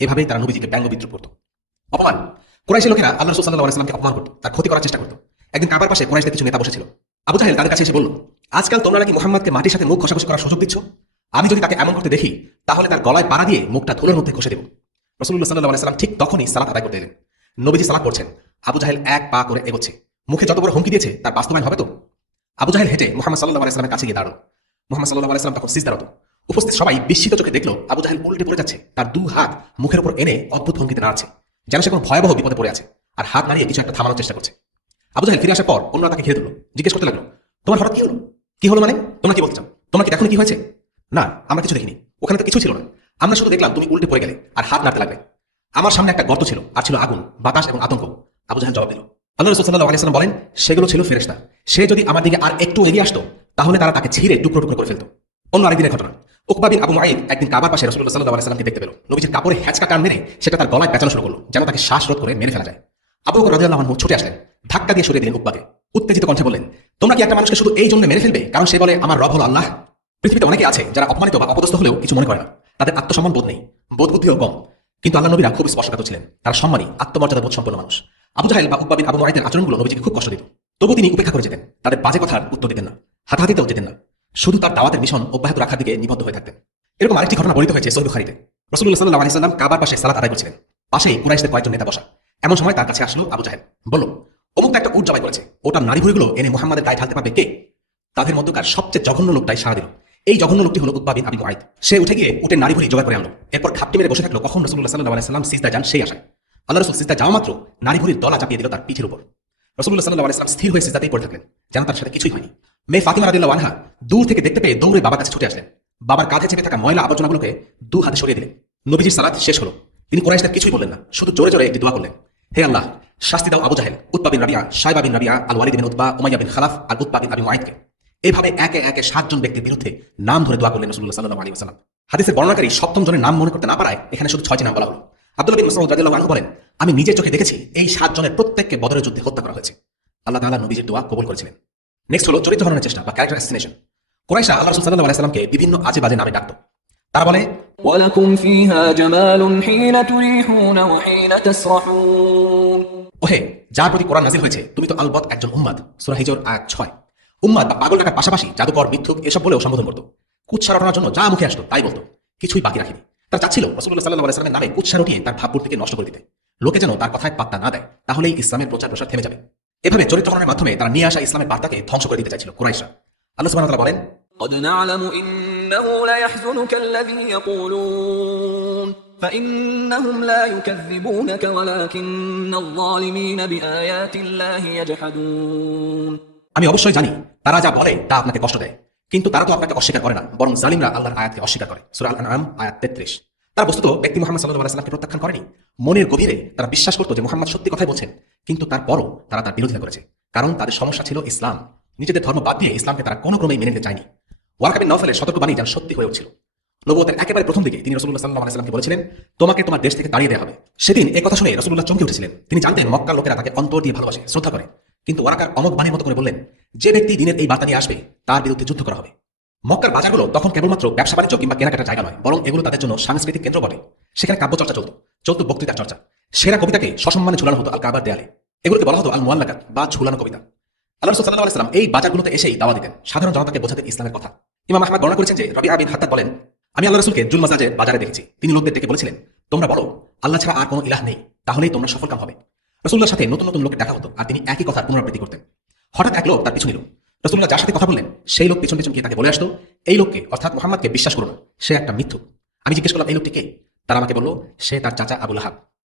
এভাবেই তারা নবীজিকে ব্যঙ্গ বিদ্রুপ করত। অপমান। কুরাইশি লোকেরা আল্লাহ রাসূল সাল্লাল্লাহু আলাইহি ওয়াসাল্লামকে অপমান করত, তার ক্ষতি করার চেষ্টা করত। একদিন কাবার পাশে কুরাইশদের কিছু নেতা বসেছিল। আবু জাহেল তাদের কাছে এসে বলল, আজকাল তোমরা নাকি মুহাম্মদকে মাটির সাথে মুখ ঘষাঘষি করার সুযোগ দিচ্ছ। আমি যদি তাকে এমন করতে দেখি, তাহলে তার গলায় পাড়া দিয়ে মুখটা ধুলোর মধ্যে ঘষে দেব। রাসূলুল্লাহ সাল্লাল্লাহু আলাইহি ওয়াসাল্লাম ঠিক তখনই সালাত আদায় করতে এলেন। নবীজি সালাত পড়ছেন, আবু জাহেল এক পা করে এগোচ্ছে। মুখে যত বড় হুমকি দিয়েছে তার বাস্তবায়ন হবে তো? আবু জাহেল হেঁটে মুহাম্মদ সাল্লাল্লাহু আলাইহি ওয়াসাল্লামের কাছে গিয়ে দাঁড়ালো। মুহাম্মদ সাল্লাল্লাহু আলাইহি ওয়াসাল্লাম তখন সিজদারত। উপস্থিত সবাই বিস্মিত চোখে দেখলো আবু জাহেল উল্টে পড়ে যাচ্ছে, তার দু হাত মুখের উপর এনে অদ্ভুত ভঙ্গিতে নাড়ছে, যেন সে কোনো ভয়াবহ বিপদে পড়ে আছে, আর হাত নাড়িয়ে কিছু একটা থামানোর চেষ্টা করছে। আবু জাহেল ফিরে আসার পর অন্যরা তাকে ঘিরে ধরলো, জিজ্ঞেস করতে লাগলো, তোমার হঠাৎ কি হলো? কি হলো মানে? তোমরা কি বলতে চাও? তোমরা কি দেখো কি হয়েছে? না, আমরা কিছু দেখিনি, ওখানে তো কিছু ছিল না। আমরা শুধু দেখলাম তুমি উল্টে পড়ে গেলে আর হাত নাড়তে লাগলে। আমার সামনে একটা গর্ত ছিল আর ছিল আগুন, বাতাস এবং আতঙ্ক। আবু জাহেল জবাব দিল। আল্লাহ রাসূল সাল্লাল্লাহু আলাইহি ওয়াসাল্লাম বলেন, সেগুলো ছিল ফেরেশতা। সে যদি আমার দিকে আর একটু এগিয়ে আসতো তাহলে তারা তাকে ছিঁড়ে টুকরো টুকরো করে ফেলতো। অন্য আরেকদিনের ঘটনা, উকবা বিন আবু মুআইদ একদিন কাবার পাশে রাসূলুল্লাহ সাল্লাল্লাহু আলাইহি ওয়াসাল্লামকে দেখতে পেল। নবীজির কাপড়ে হ্যাঁচকা টান মেরে সেটা তার গলায় পেঁচানো শুরু করলো, যেন তাকে শ্বাসরোধ করে মেরে ফেলা যায়। আবু বকর রাদিয়াল্লাহু আনহু ছুটে আসলেন, ধাক্কা দিয়ে সরিয়ে দিলেন উকবাকে। উত্তেজিত কণ্ঠে বললেন, তোমরা কি একটা মানুষকে শুধু এই জন্য মেরে ফেলবে কারণ সে বলে আমার রব হলো আল্লাহ? পৃথিবীতে অনেকে আছে যারা অপমানিত বা অপদস্থ হলেও কিছু মনে করে না, তাদের আত্মসম্মান বোধ নেই, বোধ বুদ্ধিও কম। কিন্তু আল্লাহ নবীরা খুব স্পর্শকাতর ছিলেন, তারা সম্মানী, আত্মমর্যাদা বোধ সম্পন্ন মানুষ। আবু জাহেল বা উকবা বিন আবু মুআইদের আচরণগুলো নবীজিকে খুব কষ্ট দিত, তবু তিনি উপেক্ষা করে যেতেন, তাদের বাজে কথার উত্তর দিতেন না, হাতাহাতিতেও যেতেন না, শুধু তার দাওয়াতের মিশন অব্যাহত রাখার দিকে নিবদ্ধ হয়ে থাকতেন। এরকম আরেকটি ঘটনা বর্ণিত হয়েছে সহিহ বুখারীতে। রাসূলুল্লাহ সাল্লাল্লাহু আলাইহি ওয়াসাল্লাম কাবার পাশে সালাত আদায় করছিলেন, পাশেই কুরাইশদের কয়েকজন নেতা বসা। এমন সময় তার কাছে আসলো আবু জাহেল, বলল, অমুক একটা উট জবাই করেছে, ওটার নারী ভুঁড়িগুলো এনে মুহাম্মাদের গায়ে ঢালতে পারবে কে? তাদের মধ্যকার সবচেয়ে জঘন্য লোকটাই সাড়া দিল। এই জঘন্য লোকটি হলো উকবা বিন আবু মুআইদ। সে উঠে গিয়ে উটের নারী ভুঁড়ি জোগাড় করে আনলো, এরপর ঘাপটি মেরে বসে থাকলো কখন রাসূলুল্লাহ সাল্লাল্লাহু আলাইহি ওয়াসাল্লাম সিজদায় যান সেই আশায়। আল্লাহ রাসূল সিজদায় যাওয়া মাত্র নারী ভুঁড়ির দলা চাপিয়ে দিল তার পিঠের উপর। রাসূলুল্লাহ সাল্লাল্লাহু আলাইহি ওয়াসাল্লাম স্থির হয়ে সিজদাতেই পড়ে থাকলেন, যেন তার সাথে কিছুই হয়নি। মেয়ে ফাতিমা রাদিয়াল্লাহু আনহা দূর থেকে দেখতে পেয়ে দৌড়ে বাবার কাছে ছুটে আসলেন, বাবার কাঁধে চেপে থাকা ময়লা আবর্জনাগুলোকে দু হাতে সরিয়ে দিলেন। নবীজির সালাত শেষ হলো, তিনি কুরাইশদের কিছুই বললেন না, শুধু জোরে জোরে একটি দোয়া করলেন, হে আল্লাহ, শাস্তি দাও আবু জাহেল, উতবা বিন রাবিয়া, শায়বা বিন রাবিয়া, আল ওয়ালিদ বিন উতবা, উমাইয়া বিন খালাফ আর উতবা বিন আবি মুআইদকে। এইভাবে একে একে 7 জন ব্যক্তির বিরুদ্ধে নাম ধরে দোয়া করলেন রাসূলুল্লাহ সাল্লাল্লাহু আলাইহি ওয়াসাল্লাম। হাদিসের বর্ণনাকারী সপ্তম জনের নাম মনে করতে না পারায় এখানে শুধু 6টি নাম বলা হলো। আব্দুল্লাহ বিন মাসউদ রাদিয়াল্লাহু আনহু বলেন, আমি নিজের চোখে দেখেছি এই 7 জনের প্রত্যেককে বদরের যুদ্ধে হত্যা করা হয়েছে। আল্লাহ তাআলা নবীজির দোয়া কবুল করেছিলেন। নেক্সট হলো চরিত্র হননের চেষ্টা বা ক্যারেক্টার অ্যাসাসিনেশন। কুরাইশরা আল্লাহ রাসূল সাল্লাল্লাহু আলাইহি ওয়াসাল্লামকে বিভিন্ন আজে বাজে নামে ডাকতো। তারা বলে, ولكم فيها جمال حين تريحون وحين تسرحون। ওহে, যার প্রতি কোরআন নাযিল হয়েছে তুমি তো আলবত একজন উম্মাদ। সূরা হিজর আয়াত 6। উম্মাদ বা পাগল ডাকার পাশাপাশি জাদুকর, মিথ্যুক এসব বলেও সম্বোধন করতো। কুৎসা রটনার জন্য যা মুখে আসতো তাই বলতো, কিছুই বাকি রাখেনি। তার চাচ্ছিল রাসূলুল্লাহ সাল্লাল্লাহু আলাইহি ওয়াসাল্লামের নামে কুৎসা রটিয়ে তার ভাবমূর্তিকে নষ্ট করে দিতে, লোকে যেন তার কথায় পাত্তা না দেয়, তাহলেই ইসলামের প্রচার প্রসার থেমে যাবে। এভাবে চরিত্র হননের মাধ্যমে তারা নিয়ে আসা ইসলামের বার্তাকে ধ্বংস করে দিতে চাইছিল কুরাইশরা। আল্লাহ সুবহানাহু ওয়া তাআলা বলেন, قد نعلم إنه ليحزنك الذي يقولون فإنهم لا يكذبونك ولكن الظالمين بآيات الله يجحدون। আমি অবশ্যই জানি তারা যা বলে তা আপনাকে কষ্ট দেয়, কিন্তু তারা তো আপনাকে অস্বীকার করে না, বরং জালিমরা আল্লাহর আয়াতকে অস্বীকার করে। সূরা আল-আনআম আয়াত 33। তারা বস্তুত ব্যক্তি মুহাম্মদ সাল্লাল্লাহু আলাইহি ওয়াসাল্লামকে প্রত্যাখ্যান করেনি, মনের গভীরে তারা বিশ্বাস করত যে মুহাম্মদ সত্যি কথাই বলছেন, কিন্তু তারপরও তারা তার বিরোধিতা করেছে, কারণ তাদের সমস্যা ছিল ইসলাম। নিজেদের ধর্ম বাদ দিয়ে ইসলামকে তারা কোনো ক্রমেই মেনে নিতে চায়নি। ওয়ারাকা বিন নওফালের সতর্কবাণী যেন সত্যি হয়ে উঠছিল। নবুয়তের একেবারে প্রথম দিকে তিনি রাসূলুল্লাহ সাল্লাল্লাহু আলাইহি ওয়াসাল্লামকে বলেছিলেন, তোমাকে তোমার দেশ থেকে তাড়িয়ে দেওয়া হবে। সেদিন এই কথা শুনে রাসূলুল্লাহ চমকে উঠেছিলেন। তিনি জানতেন মক্কার লোকেরা তাকে অন্তর দিয়ে ভালোবাসে, শ্রদ্ধা করে। কিন্তু ওয়ারাকার অমোঘ বাণীর মতো করে বললেন, যে ব্যক্তি দিনের এই বার্তা নিয়ে আসবে তার বিরুদ্ধে যুদ্ধ করা হবে। মক্কার বাজারগুলো তখন কেবলমাত্র ব্যবসা বাণিজ্য কিংবা কেনাকাটার জায়গা নয়, বরং এগুলো তাদের জন্য সাংস্কৃতিক কেন্দ্র বটে। সেখানে কাব্য চর্চা চলতো বক্তৃতার চর্চা, সেরা কবিতাকে সসম্মানে ঝুলানো হতো আল কাবার দেয়ালে। এগুলোকে বলা হতো আল মুআল্লাকাত বা ঝুলানো কবিতা। আল্লাহ রাসূল সাল্লাল্লাহু আলাইহি ওয়াসাল্লাম এই বাজারগুলোতে এসেই দাওয়া দিতেন, সাধারণ জনতাকে বোঝাতেন ইসলামের কথা। ইমাম আহমদ বর্ণনা করেছেন যে রবিআ বিন হাত্তাব বলেন, আমি আল্লাহ রাসূলকে জুল মাজাজের বাজারে দেখেছি। তিনি লোকদের ডেকে বলেছিলেন, তোমরা বলো আল্লাহ ছাড়া আর কোনো ইলাহ নেই, তাহলেই তোমরা সফলকাম হবে। রাসূলুল্লাহর সাথে নতুন নতুন লোকের দেখা হতো আর তিনি একই কথার পুনরাবৃত্তি করতেন। হঠাৎ এক লোক তার পিছু নিল। রাসূলুল্লাহ যার সাথে কথা বললেন সেই লোক পিছন পিছন গিয়ে তাকে বলে আসতো, এই লোককে অর্থাৎ মুহাম্মদকে বিশ্বাস করো না, সে একটা মিথ্যুক। আমি জিজ্ঞেস করলাম, এই লোকটি কে? তারা আমাকে বলল, সে তার চাচা আবু লাহাব।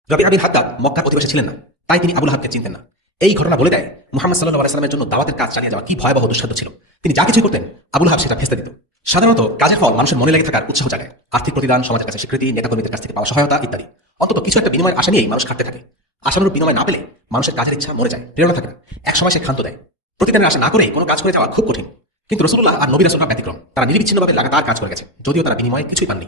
রবিআ বিন হাত্তাব মক্কার অধিবাসী ছিলেন না, তাই তিনি আবু লাহাবকে চিনতেন না। এই ঘটনা বলে দেয় মুহাম্মদ সাল্লাল্লাহু আলাইহি ওয়াসাল্লামের জন্য দাওয়াতের কাজ চালিয়ে যাওয়া কি ভয়াবহ দুঃসাধ্য ছিল। তিনি যা কিছু করতেন আবু লাহাব সেটা ফেস্তে দিত। সাধারণত কাজের ফল মানুষের মনে লেগে থাকার উৎসাহ জাগায়, আর্থিক প্রতিদান, সমাজের কাছে স্বীকৃতি, নেতাকর্মীদের কাছ থেকে পাওয়া সহায়তা ইত্যাদি। অন্তত কিছু একটা বিনিময়ের আশা নিয়েই মানুষ খাটতে থাকে। আশানুরূপ বিনিময় না পেলে মানুষের কাজের ইচ্ছা মরে যায়, প্রেরণা থাকে না, এক সময় সে ক্ষান্ত দেয়। প্রতিদানের আশা না করেই কোনো কাজ করে যাওয়া খুব কঠিন। কিন্তু রাসূলুল্লাহ আর নবী রাসূলরা ব্যতিক্রম, তারা নিরবিচ্ছিন্নভাবে লাগাতার কাজ করে গেছেন, যদিও তারা বিনিময়ে কিছুই পাননি।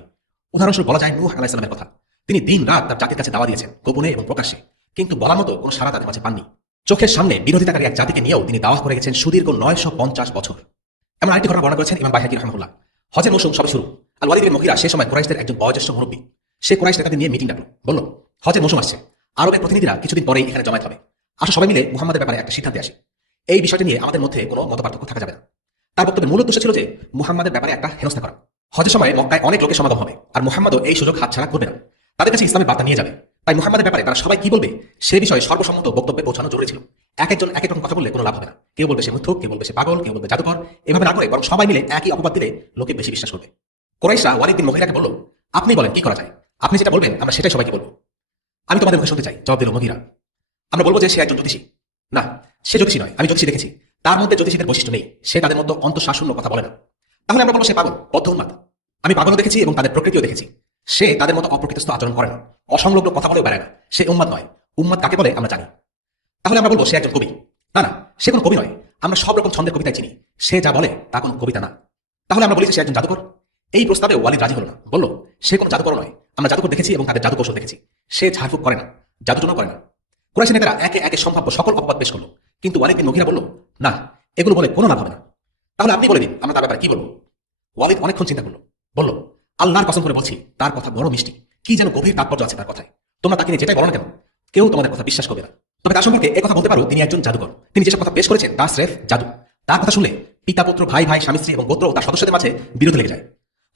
উদাহরণস্বরূপ বলা যায় নূহ আলাইহিস সালামের কথা। তিনি দিন রাত তার জাতির কাছে দাওয়া দিয়েছেন, গোপনে এবং প্রকাশ্যে, কিন্তু বলার মতো কোনো সাড়া তাদের মাঝে পাননি। চোখের সামনে বিরোধিতাকারী এক জাতিকে নিয়েও তিনি দাওয়া করে গেছেন সুদীর্ঘ 950 বছর। এমন আরেকটি ঘটনা বর্ণনা করেছেন ইমাম বাইহাকী রাহিমাহুল্লাহ। হজের মৌসুম সবে শুরু। আল ওয়ালিদ বিন মুগীরা সে সময় কুরাইশদের একজন বয়োজ্যেষ্ঠ মুরব্বী। সে কুরাইশ নেতাদের নিয়ে মিটিং ডাকলো, বলল, হজের মৌসুম আসছে, আরবের প্রতিনিধিরা কিছুদিন পরেই এখানে জমায়েত হবে। আসো সবাই মিলে মুহাম্মাদের ব্যাপারে একটা সিদ্ধান্তে আসি। এই বিষয়টি নিয়ে আমাদের মধ্যে কোনো মতপার্থক্য থাকা যাবে না। তার বক্তব্যের মূল উদ্দেশ্য ছিল যে মুহাম্মাদের ব্যাপারে একটা হেনস্থা করা। হজের সময় মক্কায় অনেক লোকের সমাগম হবে, আর মুহাম্মাদও এই সুযোগ হাতছাড়া করবে না, তাদের কাছে ইসলামের বার্তা নিয়ে যাবে। তাই মুহাম্মাদের ব্যাপারে তারা সবাই কি বলবে সে বিষয়ে সর্বসম্মত বক্তব্যে পৌঁছানো জরুরি ছিল। এক একজন এক এক রকম কথা বললে কোনো লাভ হবে না। কেউ বলবে সে মিথ্যুক, কেউ বলবে সে পাগল, কেউ বলবে জাদুকর। এভাবে না করে বরং সবাই মিলে একই অপবাদ দিলে লোকে বেশি বিশ্বাস করবে। কুরাইশরা ওয়ালিদ বিন মুগীরাকে বলল, আপনি বলেন কি করা যায়? আপনি যেটা বলবেন আমরা সেটাই সবাইকে বলবো। আমি তোমাদের মুখে শুনতে চাই, জবাব দিল মুগীরা। আমরা বলবো যে সে একজন জ্যোতিষী। না, সে জ্যোতিষী নয়, আমি জ্যোতিষী দেখেছি, তার মধ্যে জ্যোতিষীদের বৈশিষ্ট্য নেই, সে তাদের মতো অন্তঃশাসূন্য কথা বলে না। তাহলে আমরা বলবো সে পাগল, বদ্ধ উন্মাদ। আমি পাগলও দেখেছি এবং তাদের প্রকৃতিও দেখেছি। সে তাদের মতো অপ্রকৃতিস্থ আচরণ করে না, অসংলগ্ন কথা বলেও বেড়ায় না। সে উম্মাদ নয়। উম্মাদ কাকে বলে আমরা জানি। তাহলে আমরা বলবো সে একজন কবি? না না, সে কোনো কবি নয়। আমরা সব রকম ছন্দের কবিতায় চিনি, সে যা বলে তা কোনো কবিতা না। তাহলে আমরা বলি যে সে একজন জাদুকর? এই প্রস্তাবে ওয়ালিদ রাজি হলো না, বলল সে কোনো জাদুকর নয়। আমরা জাদুকর দেখেছি এবং তাদের জাদু কৌশল দেখেছি। সে ঝাড়ফুঁক করে না, জাদুটনা করে না। কুরাইশি নেতারা একে একে সম্ভাব্য সকল অপবাদ পেশ করলো, কিন্তু ওয়ালিদ বিন মুগীরা বলল না, এগুলো বলে কোনো লাভ হবে না। তাহলে আপনি বলে দিন আমরা তার ব্যাপারে কি বলবো? ওয়ালিদ অনেকক্ষণ চিন্তা করলো, বলল আল্লাহর কসম করে বলছি তার কথা বড় মিষ্টি, কি যেন গভীর তাৎপর্য আছে তার কথায়। তোমরা তাকে নিয়ে যেটাই বলো না কেন, কেউ তোমাদের কথা বিশ্বাস করবে না। তবে তার সম্পর্কে কথা বলতে পারো তিনি একজন জাদুকর। তিনি যেসব কথা পেশ করেছেন তা স্রেফ জাদু। তার কথা শুনলে পিতা পুত্র, ভাই ভাই, স্বামী স্ত্রী এবং গোত্র ও তার সদস্যদের মাঝে বিরোধ লেগে যায়।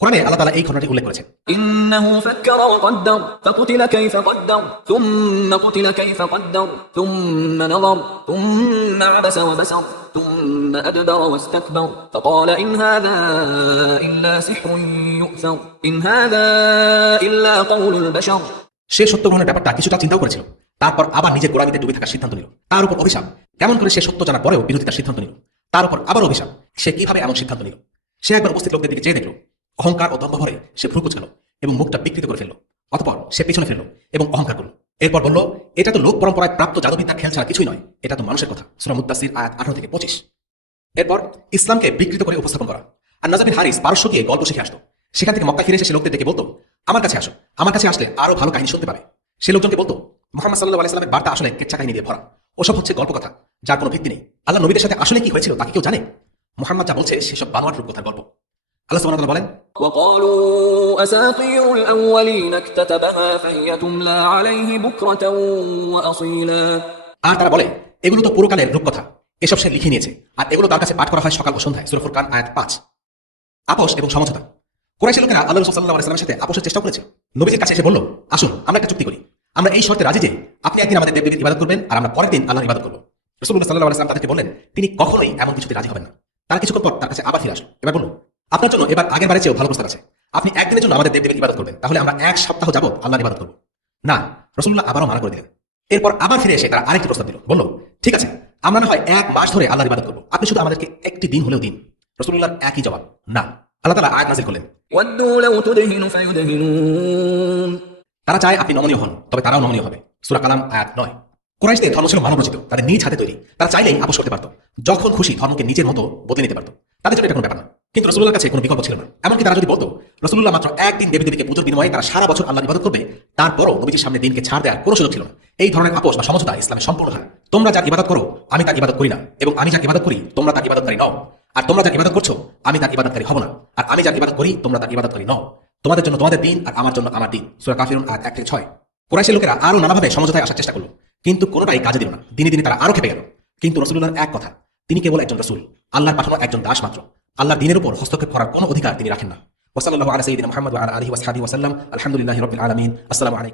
কোরআনে আল্লাহ তাআলা এই ঘটনাটি উল্লেখ করেছেন। إنه فكر وقدر فقتل كيف قدر ثم قتل كيف قدر ثم نظر ثم عبس وبسر ثم أدبر واستكبر فقال إن هذا إلا سحر يؤثر إن هذا إلا قول البشر। সে সত্য গ্রহণের ব্যাপারটা কিছুটা চিন্তাও করেছিল, তারপর আবার নিজের গোড়ামিতে ডুবে থাকার সিদ্ধান্ত নিল। তার উপর অভিশাপ, কেমন করে সে সত্য জানার পরেও বিরোধিতার সিদ্ধান্ত নিল। তার উপর আবার অভিশাপ, সে কিভাবে এমন সিদ্ধান্ত নিল। সে একবার উপস্থিত লোকদের দিকে চেয়ে দেখল, অহংকার ও দম্ভ ভরে সে ভ্রু কুঁচকাল এবং মুখটা বিকৃত করে ফেলল। অতঃপর সে পিছনে ফেলল এবং অহংকার করল। এরপর বলল, এটা তো লোক পরম্পরায় প্রাপ্ত জাদুবিদ্যার খেল ছাড়া কিছুই নয়, এটা তো মানুষের কথা। সূরা মুদ্দাসসির আয়াত 18 থেকে 25। এরপর ইসলামকে বিকৃত করে উপস্থাপন করা। আর নাজার বিন হারিস পারস্য গিয়ে গল্প শিখে আসতো। সেখান থেকে মক্কা ফিরে এসে সে লোকদের দেখে বলতো, আমার কাছে আসো, আমার কাছে আসলে আরো ভালো কাহিনী শুনতে পাবে। সে লোকজনকে বলতো, মুহাম্মদ সাল্লাল্লাহু আলাইহি ওয়াসাল্লামের বার্তা আসলে কেচ্ছা কাহিনী দিয়ে ভরা, ওসব হচ্ছে গল্প কথা যার কোনো ভিত্তি নেই। আল্লাহ নবীদের সাথে আসলে কি হয়েছিল তা কি কেউ জানে? মুহাম্মদ যা বলছে সেসব বানোয়াট রূপকথার গল্প। আল্লাহ সুবহানাহু ওয়া তাআলা বলেন, وقالوا أساطير الأولين اكتتبها فهي تملى عليه بكرة وأصيلا। আর তারা বলে এগুলো তো পুরোকালের রূপকথা, এসব সে লিখে নিয়েছে, আর এগুলো তার কাছে পাঠ করা হয় সকাল ও সন্ধ্যায়। সূরা ফুরকান আয়াত 5। আপোষ এবং সমঝোতা। কুরাইশি লোকেরা আল্লাহ রাসূল সাল্লাল্লাহু আলাইহি ওয়াসাল্লামের সাথে আপোষের চেষ্টা করেছে। নবীজির কাছে এসে বলল, আসুন আমরা একটা চুক্তি করি, আমরা এই শর্তে রাজি যে আপনি একদিন আমাদের দেবদেবীর ইবাদত করবেন আর আমরা পরের দিন আল্লাহর ইবাদত করব। রাসূলুল্লাহ সাল্লাল্লাহু আলাইহি ওয়াসাল্লাম তাদেরকে বললেন, তিনি কখনোই এমন কিছুতে রাজি হবেন না। তারা কিছুক্ষণ পর তার কাছে আবার ফিরে আসলো। এবার বলল, আপনার জন্য এবার আগের বারে চেয়েও ভালো প্রস্তাব আছে। আপনি একদিনের জন্য আমাদের দেবদেবীর ইবাদত করবেন, তাহলে আমরা এক সপ্তাহ যাবত আল্লাহর ইবাদত করব। না, রাসূলুল্লাহ আবারও মানা করে দিলেন। এরপর আবার ফিরে এসে তারা আরেকটি প্রস্তাব দিল, বলল, ঠিক আছে, আমরা না হয় 1 মাস ধরে আল্লাহর ইবাদত করব, আপনি শুধু আমাদেরকে একটি দিন হলেও দিন। রাসূলুল্লাহর একই জবাব, না। আল্লাহ তাআলা আয়াত নাযিল করলেন, ودوا لو تدهن فيدهنون। তারা চায় আপনি নমনীয় হন, তবে তারাও নমনীয় হবে। সূরা কালাম আয়াত 9। কুরাইশদের ধর্ম ছিল মানবরচিত, তাদের নিজ হাতে তৈরি। তারা চাইলেই আপোষ করতে পারত, যখন খুশি ধর্মকে নিজের মতো বদলে নিতে পারত। তাদের জন্য এটা কোনো ব্যাপার না। কিন্তু রাসূলুল্লাহর কাছে কোনো বিকল্প ছিল না। এমনকি তারা যদি বলতো রাসূলুল্লাহ মাত্র একদিন দেবদেবীকে পূজার বিনিময়ে তারা সারা বছর আল্লাহর ইবাদত করবে, তারপরও নবীজির সামনে দিনকে ছাড় দেওয়ার কোনো সুযোগ ছিল না। এই ধরনের আপোষ বা সমঝোতা ইসলামের সম্পূর্ণ হার। তোমরা যার ইবাদত করো আমি তার ইবাদত করি না, এবং আমি যার ইবাদত করি তোমরা তার ইবাদতকারী নও। আর তোমরা যার ইবাদত করছো আমি তার ইবাদতকারী হব না, আর আমি যার ইবাদত করি তোমরা তার ইবাদতকারী নও। তোমাদের জন্য তোমাদের দিন আর আমার জন্য আমার দিন। সূরা কাফিরুন আয়াত 1 থেকে 6। কুরাইশের লোকেরা আরো নানাভাবে সমঝোতায় আসার চেষ্টা করলো, কিন্তু কোনোটাই কাজে দিল না। দিনে দিনে তারা আরো খেপে গেল। কিন্তু রাসূলুল্লাহর এক কথা, তিনি কেবল একজন রাসূল, আল্লাহর পাঠানো একজন দাস মাত্র। আল্লাহর দ্বীনের উপর হস্তক্ষেপ করার কোনো অধিকার তিনি রাখেন না। ওয়া সাল্লাল্লাহু আলা সাইয়্যিদিনা মুহাম্মদ ওয়া আলা আলিহি ওয়া সাহবিহি ওয়া সাল্লাম। আলহামদুলিল্লাহি রাব্বিল আলামিন। আসসালামু আলাইকুম।